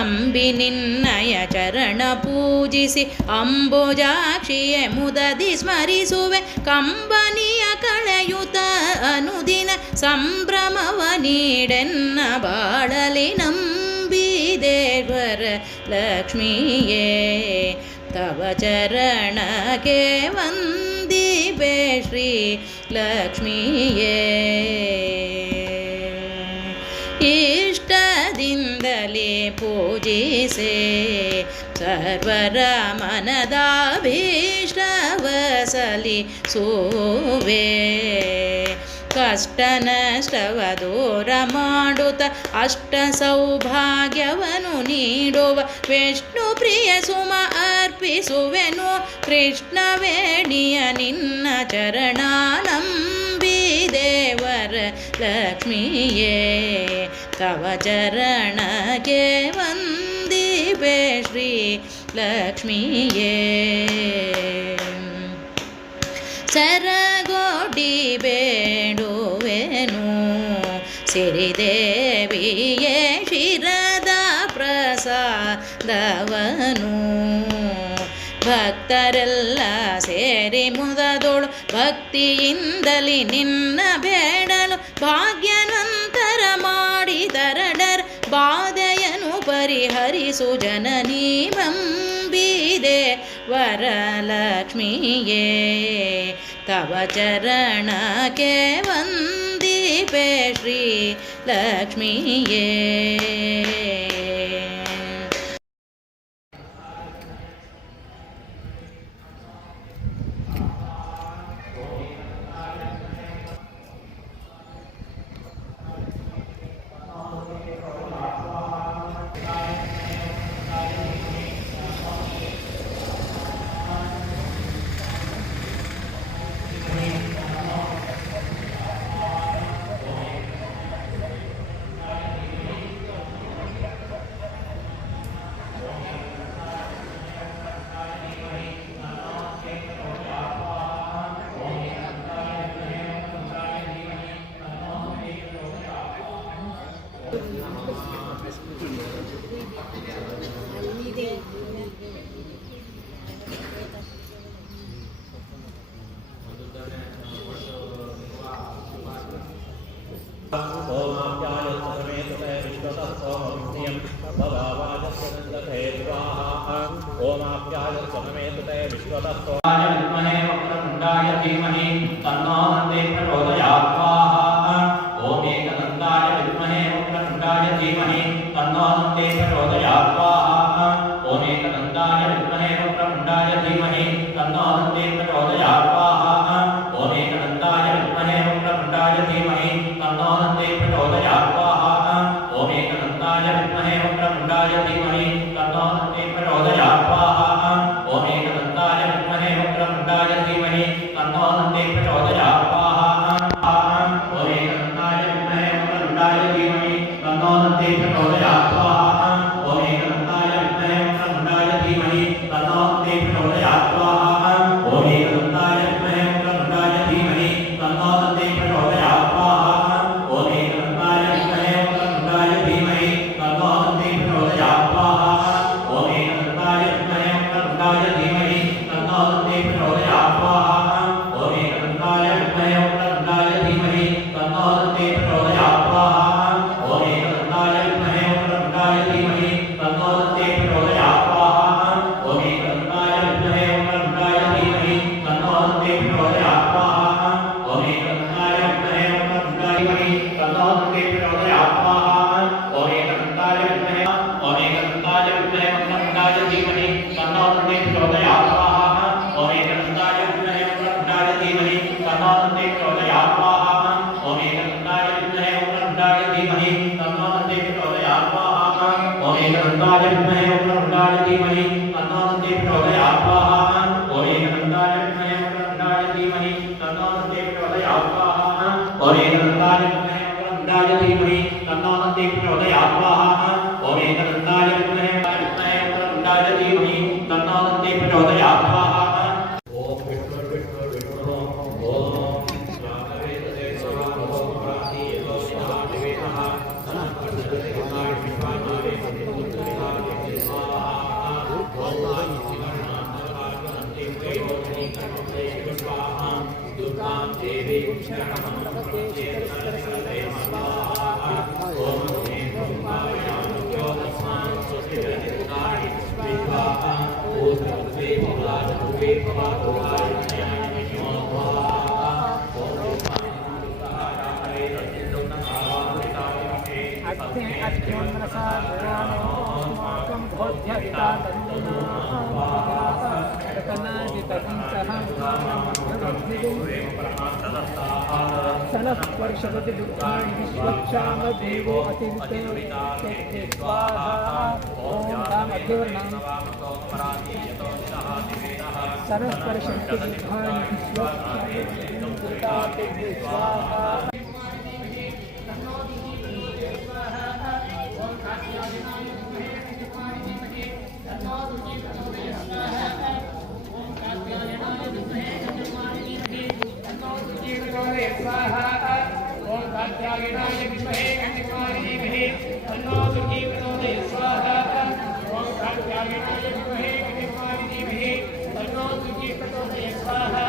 ನಂಬಿ ನಿನ್ನಯ ಚರಣ ಪೂಜಿಸಿ ಅಂಬುಜಾಕ್ಷಿಯೇ ಮುದದಿ ಸ್ಮರಿಸುವೆ ಕಂಬನಿಯ ಕಳೆಯುತ ಅನುದಿನ ಸಂಭ್ರಮವ ನೀಡೆನ್ನ ಬಾಳಲಿ ನಂಬಿದೇವರ ಲಕ್ಷ್ಮಿಯೇ ತವ ಚರಣಕ್ಕೆ ವಂದಿಪೆ ಶ್ರೀ ಲಕ್ಷ್ಮಿಯೇ ಇಷ್ಟದಿಂದಲೇ ಪೂಜಿಸೆ ಸರ್ವರ ಮನದಾಭೀಷ್ಟವ ಸಲಿಸುವೆ ಕಷ್ಟ ನಷ್ಟವ ದೂರ ಮಾಡುತ್ತ ಅಷ್ಟ ಸೌಭಾಗ್ಯವನ್ನು ನೀಡುವ ವಿಷ್ಣು ಪ್ರಿಯ ಸುಮ ಅರ್ಪಿಸುವೆನು ಕೃಷ್ಣವೇಣಿಯ ನಿನ್ನ ಚರಣ ನಂಬಿದೇವರ ಲಕ್ಷ್ಮಿಯೇ ತವ ಚರಣಕ್ಕೆ ವಂದಿಪೆ ಶ್ರೀ ಲಕ್ಷ್ಮಿಯೇ ಸರಗೋಡಿ ಬೇಡುವೆನು ಸಿರಿದೇವಿಯೇ ಶಿರದ ಪ್ರಸಾದವನು ಭಕ್ತರೆಲ್ಲ ಸೇರಿ ಮುದದೋಳು ಭಕ್ತಿಯಿಂದಲಿ ನಿನ್ನ ಬೇಡಲು ಭಾಗ್ಯನಂತರ ಮಾಡಿ ತರಡರ್ ಬಾಧೆಯನು ಪರಿಹರಿಸು ಜನನೀ ಬಂಬಿದೆ ವರಲಕ್ಷ್ಮಿಯೇ ತವ ಚರಣಕ್ಕೆ ವಂದಿಪೆ ಶ್ರೀ ಲಕ್ಷ್ಮಿಯೇ सनस्पर्शवति दुर्गाणि विश्वक्षामदेवो अतिरिक्ते स्वाहा ॐ राम अध्यवर्णाम् सनस्पर्शवति दुर्गाणि विश्वक्षामदेवो स्वाहा ओम कात्यायनाय विद्महे कन्याकुमारी धीमहि तन्नो दुर्गी प्रचोदयात् स्वाहा ओम कात्यायनाय विद्महे कन्याकुमारी धीमहि तन्नो दुर्गी प्रचोदयात् स्वाहा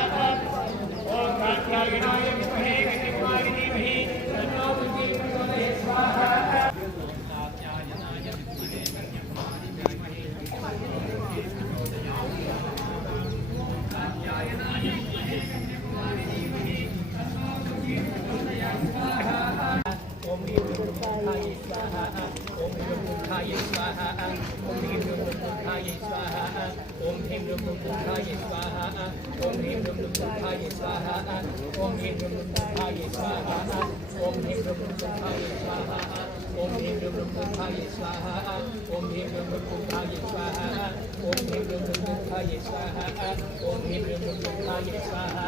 ओम कात्यायनाय विद्महे कन्याकुमारी धीमहि तन्नो दुर्गी प्रचोदयात् स्वाहा ओम ह्रीं ह्रीं बुद्धाय स्वाहा ओम ह्रीं ह्रीं बुद्धाय स्वाहा ओम ह्रीं ह्रीं बुद्धाय स्वाहा ओम ह्रीं ह्रीं बुद्धाय स्वाहा ओम ह्रीं ह्रीं बुद्धाय स्वाहा ओम ह्रीं ह्रीं बुद्धाय स्वाहा ओम ह्रीं ह्रीं बुद्धाय स्वाहा ओम ह्रीं ह्रीं बुद्धाय स्वाहा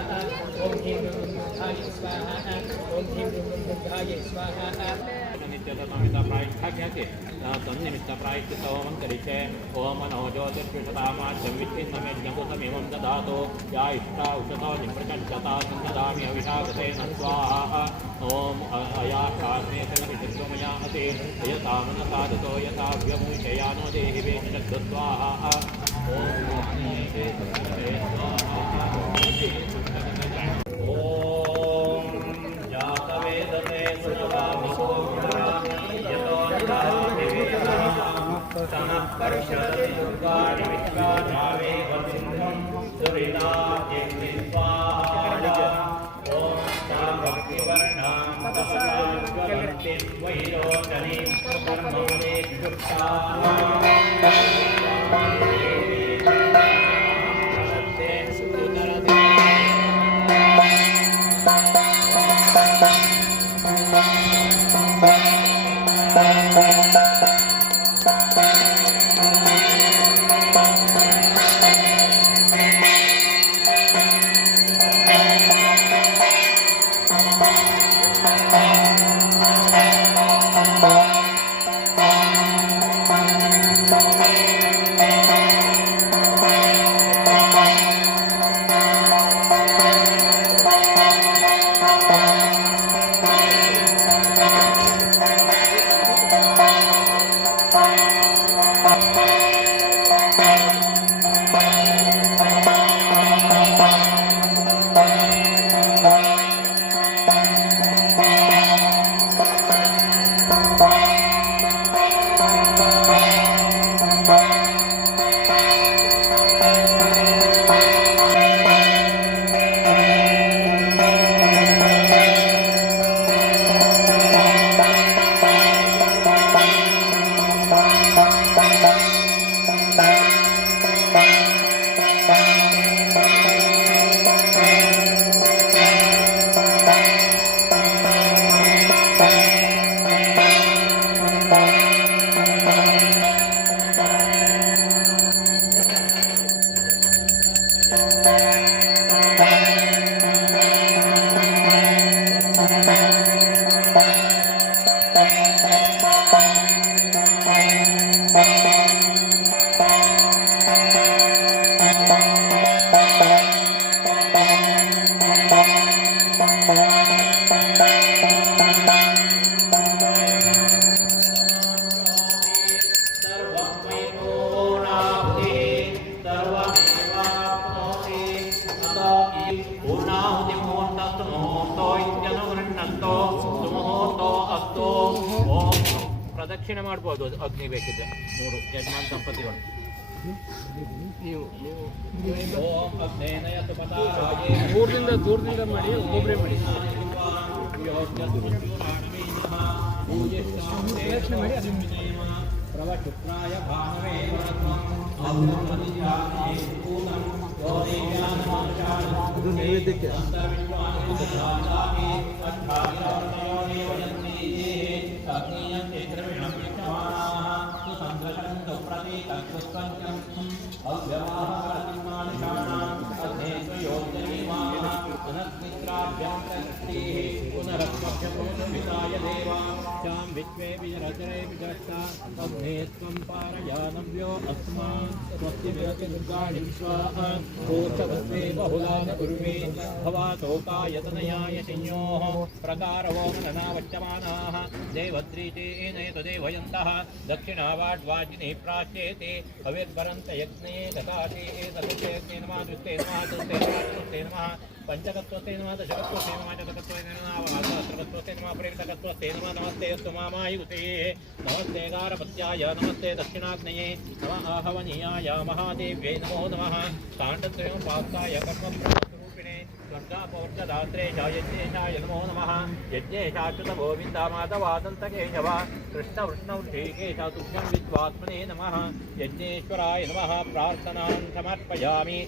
ओम ह्रीं ह्रीं बुद्धाय स्वाहा ओम ह्रीं ह्रीं बुद्धाय स्वाहा नित्यतमिता प्रायच्छा ख्याति तन्निमित्त प्रायश्चित होमं करिष्ये ओम नमो ज्योतिर्विषतामाद्यं विच्छिन्नमेज्ञभूतमेवं ददातु या इष्टा उषतो निप्रचक्षता ददामि अविषागतेन स्वाहा ओम अयाष्टास्मेतमया अति यथा मनसादतो यथा व्यमुषयानो देहि वेशनद्ध स्वाहा ओम जातवेदते सुतवामो सनस्पर्शवति दुर्गाणि विश्वानावेव सिंहं सुरिताद्यं स्वाहा ॐ भक्तिवर्णां तपसाज्वलन्तीं वैरोचनीं Bye. ಪ್ರದಕ್ಷಿಣೆ ಮಾಡ್ಬೋದು ಅದು ಅಗ್ನಿ ಬೇಕಿದ್ರೆ 3 ಯಜಮಾನ್ ದಂಪತಿಗಳು ಓಂ ಅಗ್ನೇನಯ ಸುಪತಾರಾಯೇ ದೂರದಿಂದ ಮಾಡಿ ಒಬ್ಬೊಬ್ಬರೇ ಮಾಡಿ ಪ್ರವಶುಕ್ರಾಯ ಭಾನವೇ ಇದು ನೈವೇದ್ಯಕ್ಕೆ पुनरस्मभ्यमोदविताय देवा श्यां विश्वे विजरचरे विजरता अग्ने त्वं पारयानव्यो अस्मान् स्वस्य विरति दुर्गाणि स्वाहा प्रोत्सवस्ते बहुलान उर्वे भवातोकायतनयाय संयोः प्रकारवो मननावच्यमानाः देवद्रीचेनेत देवयन्तः दक्षिणावाड्वाजिनी प्राच्येते हविर्भरन्त यज्ञे ददाते एतदुते नमः दुस्ते नमः दुस्ते नमः पंचतत्वस्ते नमः दशतत्वस्ते नमः चतुर्तत्वस्ते नमः सहस्रतत्वस्ते नमः प्रेमतत्वस्ते नमः नमस्ते अस्तु मामायुते नमस्ते गारपत्याय नमस्ते दक्षिणाग्नये नमः आहवनीयाय महादेव्यै नमो नमः काण्डत्रयं पास्ताय कर्मं ब्रह्मस्वरूपिणे दुर्गापौर्जदात्रेशाय यज्ञेशाय नमो नमः यज्ञेशाच्युतगोविन्दामाधवादन्तकेशव कृष्णवृष्णवृषिकेश तुभ्यं विद्वात्मने नमः यज्ञेश्वराय नमः प्रार्थनां समर्पयामि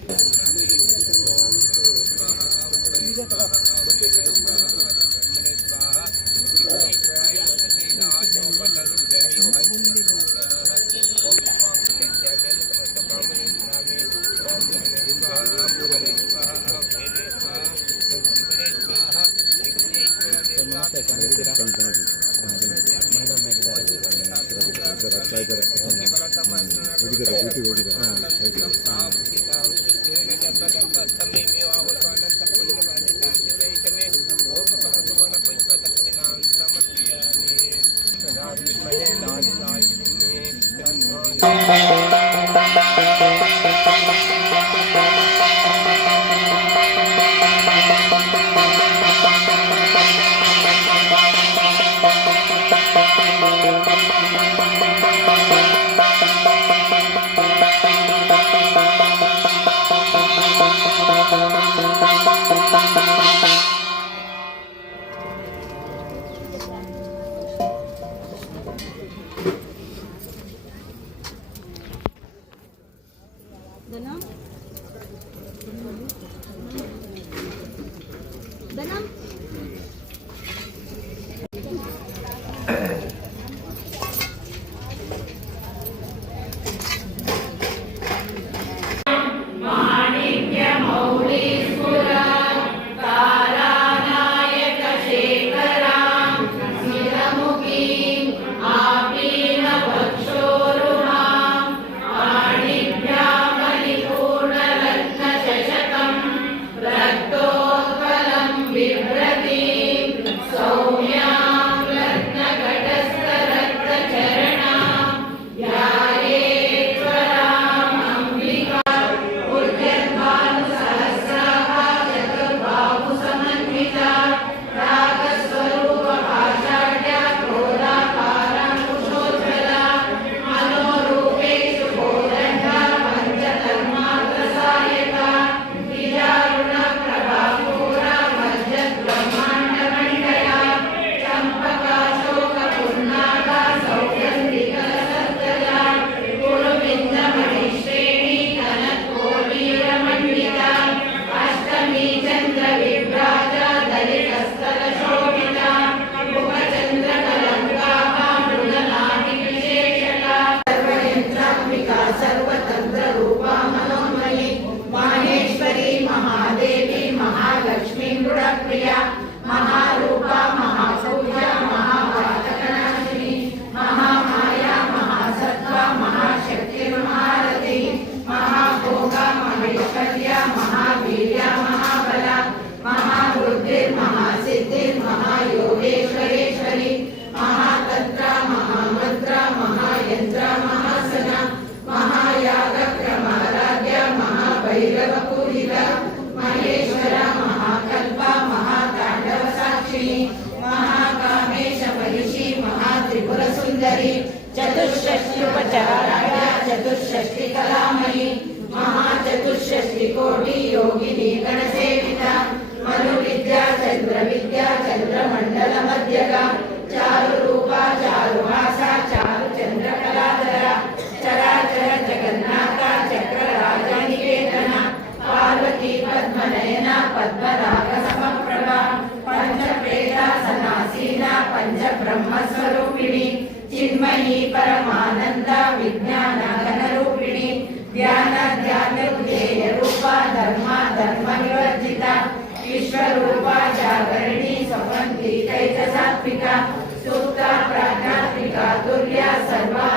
चतुष्षष्ट्युपचाराय चतुष्षष्टिकलामयि महाचतुष्षष्टिकोटि योगिनी गणसेविता मनुविद्या चन्द्रविद्या चन्द्रमण्डलमध्यगा चारुरूपा चारुहासा चारुचन्द्रकलाधरा चराचर जगन्नाथा चक्रराजनिकेतना पार्वती पद्मनयना पद्मरागसमप्रभा पञ्चप्रेतासनासीना पञ्चब्रह्मस्वरूपिणी चिन्मयी परमानन्दा विज्ञानघनरूपिणी ध्यानरूपा धर्मनिवर्जिता विश्वरूपा जागरिणी सपन्ति चैतसात्विका सुप्ता प्राज्ञात्मिका तुर्या सर्वा